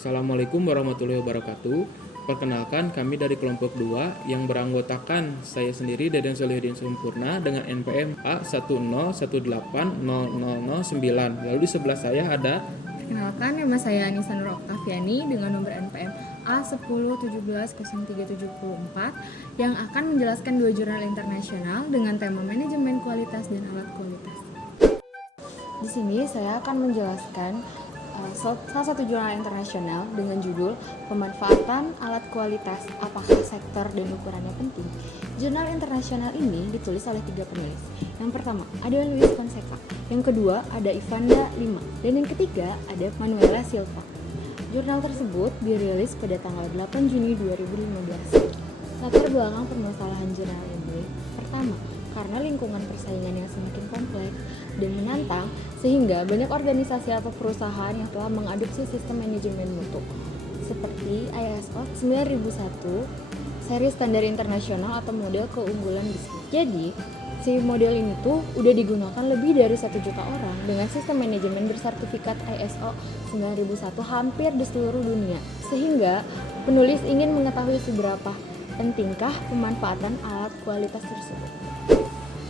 Assalamualaikum warahmatullahi wabarakatuh. Perkenalkan, kami dari kelompok 2 yang beranggotakan saya sendiri Deden Solihuddin Sempurna dengan NPM A101800009. Lalu di sebelah saya ada Perkenalkan, nama saya Anissa Nur Oktaviani dengan nomor NPM A101703774 yang akan menjelaskan 2 jurnal internasional dengan tema manajemen kualitas dan alat kualitas. Di sini saya akan menjelaskan salah satu jurnal internasional dengan judul Pemanfaatan Alat Kualitas, Apakah Sektor dan Ukurannya Penting. Jurnal internasional ini ditulis oleh 3 penulis. Yang pertama ada Luis Fonseca, yang kedua ada Ivanda Lima, dan yang ketiga ada Manuela Silva. Jurnal tersebut dirilis pada tanggal 8 Juni 2015. Latar belakang permasalahan jurnal ini: pertama, karena lingkungan persaingan yang semakin kompleks dan menantang, sehingga banyak organisasi atau perusahaan yang telah mengadopsi sistem manajemen mutu seperti ISO 9001, seri standar internasional atau model keunggulan bisnis. Jadi, si model ini tuh udah digunakan lebih dari 1 juta orang dengan sistem manajemen bersertifikat ISO 9001 hampir di seluruh dunia. Sehingga penulis ingin mengetahui seberapa pentingkah pemanfaatan alat kualitas tersebut.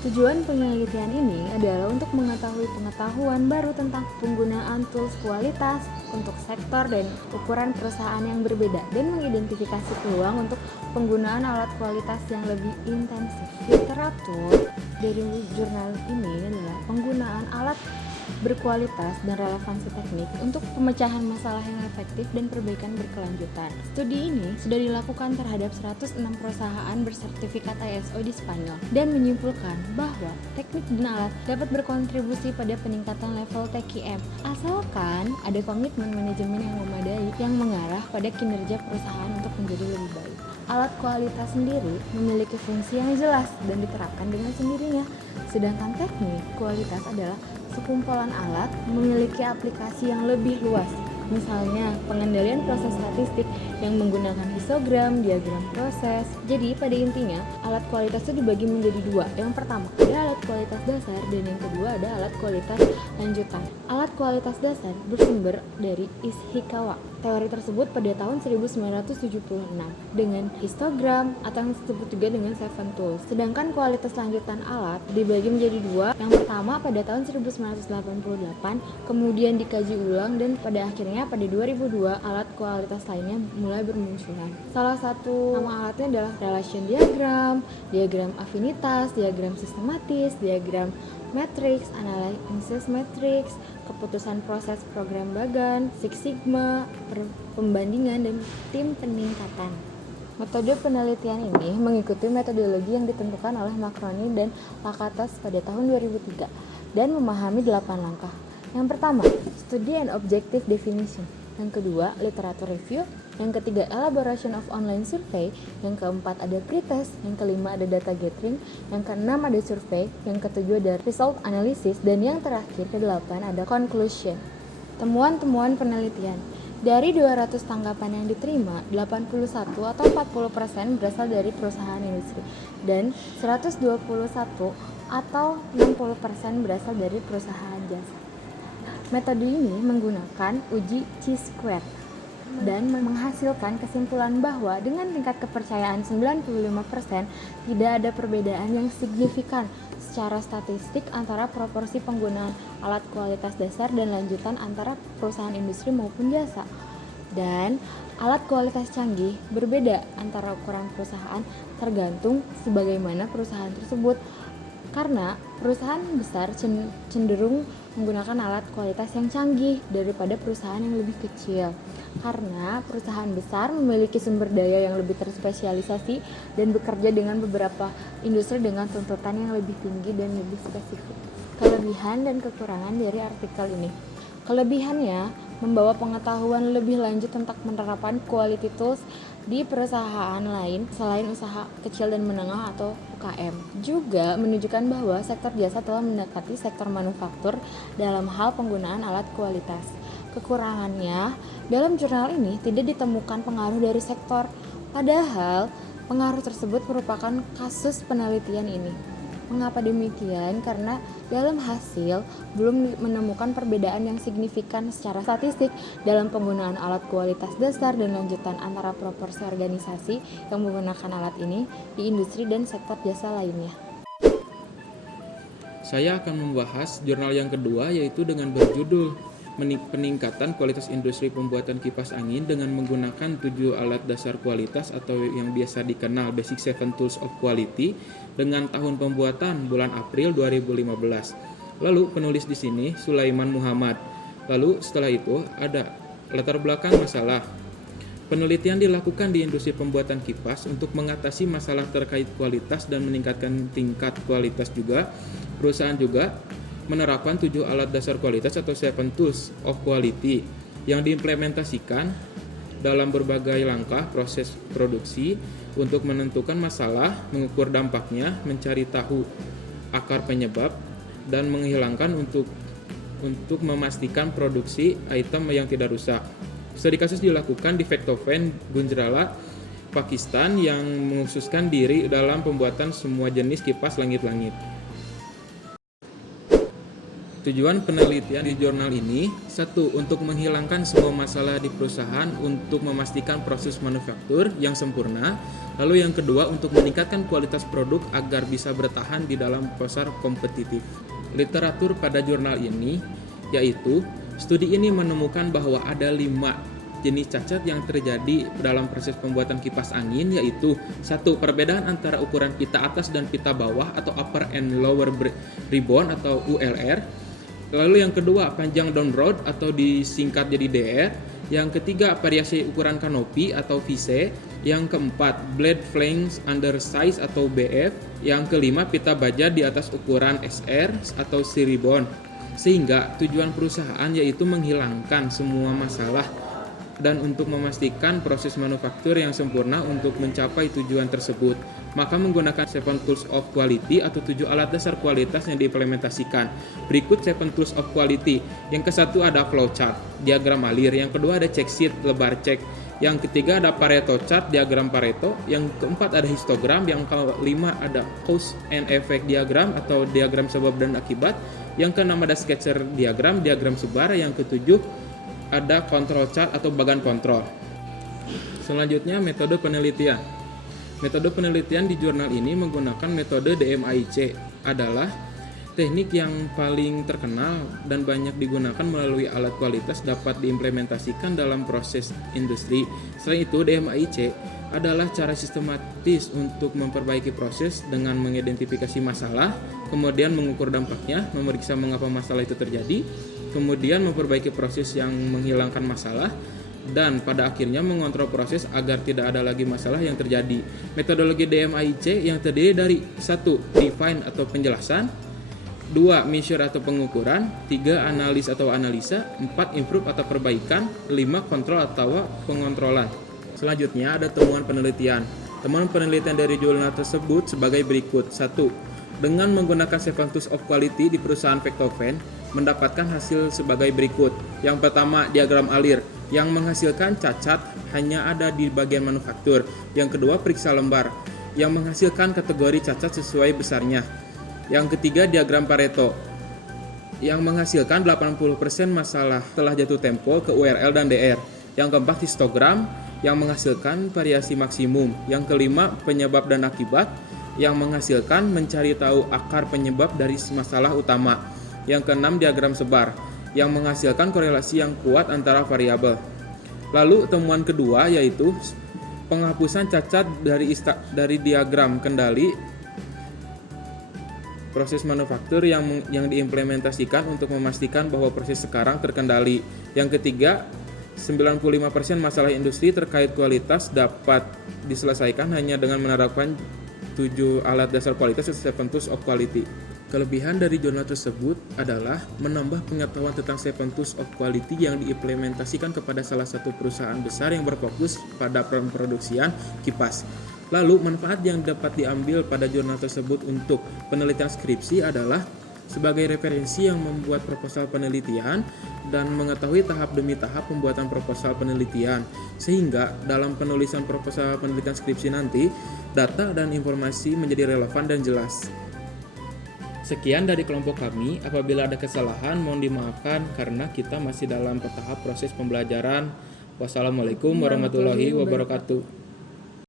Tujuan penelitian ini adalah untuk mengetahui pengetahuan baru tentang penggunaan tools kualitas untuk sektor dan ukuran perusahaan yang berbeda dan mengidentifikasi peluang untuk penggunaan alat kualitas yang lebih intensif. Literatur dari jurnal ini adalah penggunaan alat berkualitas dan relevansi teknik untuk pemecahan masalah yang efektif dan perbaikan berkelanjutan. Studi ini sudah dilakukan terhadap 106 perusahaan bersertifikat ISO di Spanyol dan menyimpulkan bahwa teknik dan alat dapat berkontribusi pada peningkatan level TQM asalkan ada komitmen manajemen yang memadai yang mengarah pada kinerja perusahaan untuk menjadi lebih baik. Alat kualitas sendiri memiliki fungsi yang jelas dan diterapkan dengan sendirinya, sedangkan teknik kualitas adalah sekumpulan alat memiliki aplikasi yang lebih luas. Misalnya, pengendalian proses statistik yang menggunakan histogram, diagram proses. Jadi, pada intinya, alat kualitas itu dibagi menjadi 2. Yang pertama, ada alat kualitas dasar dan yang kedua ada alat kualitas lanjutan. Alat kualitas dasar bersumber dari Ishikawa. Teori tersebut pada tahun 1976 dengan histogram atau yang disebut juga dengan 7 tools. Sedangkan kualitas lanjutan alat dibagi menjadi 2. Yang pertama pada tahun 1988, kemudian dikaji ulang dan pada akhirnya pada 2002 alat kualitas lainnya mulai bermunculan. Salah satu nama alatnya adalah relation diagram, diagram afinitas, diagram sistematis, diagram matrix, analysis matrix, keputusan proses program bagan, Six Sigma, pembandingan, dan tim peningkatan. Metode penelitian ini mengikuti metodologi yang ditentukan oleh Macroni dan Lakatos pada tahun 2003 dan memahami 8 langkah. Yang pertama, study and objective definition. Yang kedua, literatur review. Yang ketiga, elaboration of online survey. Yang keempat, ada pretest. Yang kelima, ada data gathering. Yang keenam, ada survey. Yang ketujuh, ada result analysis. Dan yang terakhir, ke-8, ada conclusion. Temuan-temuan penelitian. Dari 200 tanggapan yang diterima, 81 atau 40% berasal dari perusahaan industri dan 121 atau 60% berasal dari perusahaan jasa. Metode ini menggunakan uji chi-square dan menghasilkan kesimpulan bahwa dengan tingkat kepercayaan 95% tidak ada perbedaan yang signifikan secara statistik antara proporsi penggunaan alat kualitas dasar dan lanjutan antara perusahaan industri maupun jasa. Dan alat kualitas canggih berbeda antara ukuran perusahaan tergantung sebagaimana perusahaan tersebut. Karena perusahaan besar cenderung menggunakan alat kualitas yang canggih daripada perusahaan yang lebih kecil. Karena perusahaan besar memiliki sumber daya yang lebih terspesialisasi dan bekerja dengan beberapa industri dengan tuntutan yang lebih tinggi dan lebih spesifik. Kelebihan dan kekurangan dari artikel ini. Kelebihannya membawa pengetahuan lebih lanjut tentang penerapan quality tools di perusahaan lain selain usaha kecil dan menengah atau UKM. Juga menunjukkan bahwa sektor jasa telah mendekati sektor manufaktur dalam hal penggunaan alat kualitas. Kekurangannya, dalam jurnal ini tidak ditemukan pengaruh dari sektor, padahal pengaruh tersebut merupakan kasus penelitian ini. Mengapa demikian? Karena dalam hasil belum menemukan perbedaan yang signifikan secara statistik dalam penggunaan alat kualitas dasar dan lanjutan antara proporsi organisasi yang menggunakan alat ini di industri dan sektor jasa lainnya. Saya akan membahas jurnal yang kedua, yaitu dengan berjudul Peningkatan Kualitas Industri Pembuatan Kipas Angin dengan menggunakan 7 alat dasar kualitas atau yang biasa dikenal Basic 7 Tools of Quality dengan tahun pembuatan bulan April 2015. Lalu penulis di sini Sulaiman Muhammad. Lalu setelah itu ada latar belakang masalah. Penelitian dilakukan di industri pembuatan kipas untuk mengatasi masalah terkait kualitas dan meningkatkan tingkat kualitas juga. Perusahaan juga menerapkan 7 alat dasar kualitas atau 7 Tools of Quality yang diimplementasikan dalam berbagai langkah proses produksi untuk menentukan masalah, mengukur dampaknya, mencari tahu akar penyebab, dan menghilangkan untuk memastikan produksi item yang tidak rusak. Studi kasus dilakukan di Vectofen, Gujarat, Pakistan yang mengkhususkan diri dalam pembuatan semua jenis kipas langit-langit. Tujuan penelitian di jurnal ini, 1. Untuk menghilangkan semua masalah di perusahaan untuk memastikan proses manufaktur yang sempurna. Lalu yang kedua, untuk meningkatkan kualitas produk agar bisa bertahan di dalam pasar kompetitif. Literatur pada jurnal ini, yaitu studi ini menemukan bahwa ada 5 jenis cacat yang terjadi dalam proses pembuatan kipas angin, yaitu 1. Perbedaan antara ukuran pita atas dan pita bawah atau upper and lower ribbon atau ULR. Lalu yang kedua, panjang down rod atau disingkat jadi DR. Yang ketiga, variasi ukuran kanopi atau vise. Yang keempat, blade flange undersize atau BF. Yang kelima, pita baja di atas ukuran SR atau C-ribbon. Sehingga tujuan perusahaan yaitu menghilangkan semua masalah dan untuk memastikan proses manufaktur yang sempurna untuk mencapai tujuan tersebut. Maka menggunakan 7 Tools of Quality atau 7 alat dasar kualitas yang diimplementasikan. Berikut 7 Tools of Quality. Yang ke-1 ada flowchart, diagram alir. Yang kedua ada check sheet, lebar cek. Yang ketiga ada Pareto chart, diagram Pareto. Yang keempat ada histogram. Yang kelima ada cause and effect diagram atau diagram sebab dan akibat. Yang keenam ada sketcher diagram, diagram sebar. Yang ketujuh ada control chart atau bagan kontrol. Selanjutnya metode penelitian. Metode penelitian di jurnal ini menggunakan metode DMAIC, adalah teknik yang paling terkenal dan banyak digunakan melalui alat kualitas dapat diimplementasikan dalam proses industri. Selain itu, DMAIC adalah cara sistematis untuk memperbaiki proses dengan mengidentifikasi masalah, kemudian mengukur dampaknya, memeriksa mengapa masalah itu terjadi, kemudian memperbaiki proses yang menghilangkan masalah, dan pada akhirnya mengontrol proses agar tidak ada lagi masalah yang terjadi. Metodologi DMAIC yang terdiri dari 1. Define atau penjelasan, 2. Measure atau pengukuran, 3. Analis atau analisa, 4. Improve atau perbaikan, 5. Kontrol atau pengontrolan. Selanjutnya ada temuan penelitian. Temuan penelitian dari jurnal tersebut sebagai berikut. 1. Dengan menggunakan 7 Tools of Quality di perusahaan Vectofen, mendapatkan hasil sebagai berikut. Yang pertama, diagram alir yang menghasilkan cacat hanya ada di bagian manufaktur. Yang kedua, periksa lembar yang menghasilkan kategori cacat sesuai besarnya. Yang ketiga, diagram Pareto yang menghasilkan 80% masalah telah jatuh tempo ke URL dan DR. Yang keempat, histogram yang menghasilkan variasi maksimum. Yang kelima, penyebab dan akibat yang menghasilkan mencari tahu akar penyebab dari masalah utama. Yang keenam, diagram sebar yang menghasilkan korelasi yang kuat antara variabel. Lalu temuan kedua yaitu penghapusan cacat dari diagram kendali proses manufaktur yang diimplementasikan untuk memastikan bahwa proses sekarang terkendali. Yang ketiga, 95% masalah industri terkait kualitas dapat diselesaikan hanya dengan menerapkan 7 alat dasar kualitas atau 7 Tools of Quality. Kelebihan dari jurnal tersebut adalah menambah pengetahuan tentang 7 Tools of Quality yang diimplementasikan kepada salah satu perusahaan besar yang berfokus pada pemproduksian kipas. Lalu, manfaat yang dapat diambil pada jurnal tersebut untuk penelitian skripsi adalah sebagai referensi yang membuat proposal penelitian dan mengetahui tahap demi tahap pembuatan proposal penelitian, sehingga dalam penulisan proposal penelitian skripsi nanti, data dan informasi menjadi relevan dan jelas. Sekian dari kelompok kami. Apabila ada kesalahan, mohon dimaafkan karena kita masih dalam tahap proses pembelajaran. Wassalamualaikum warahmatullahi wabarakatuh.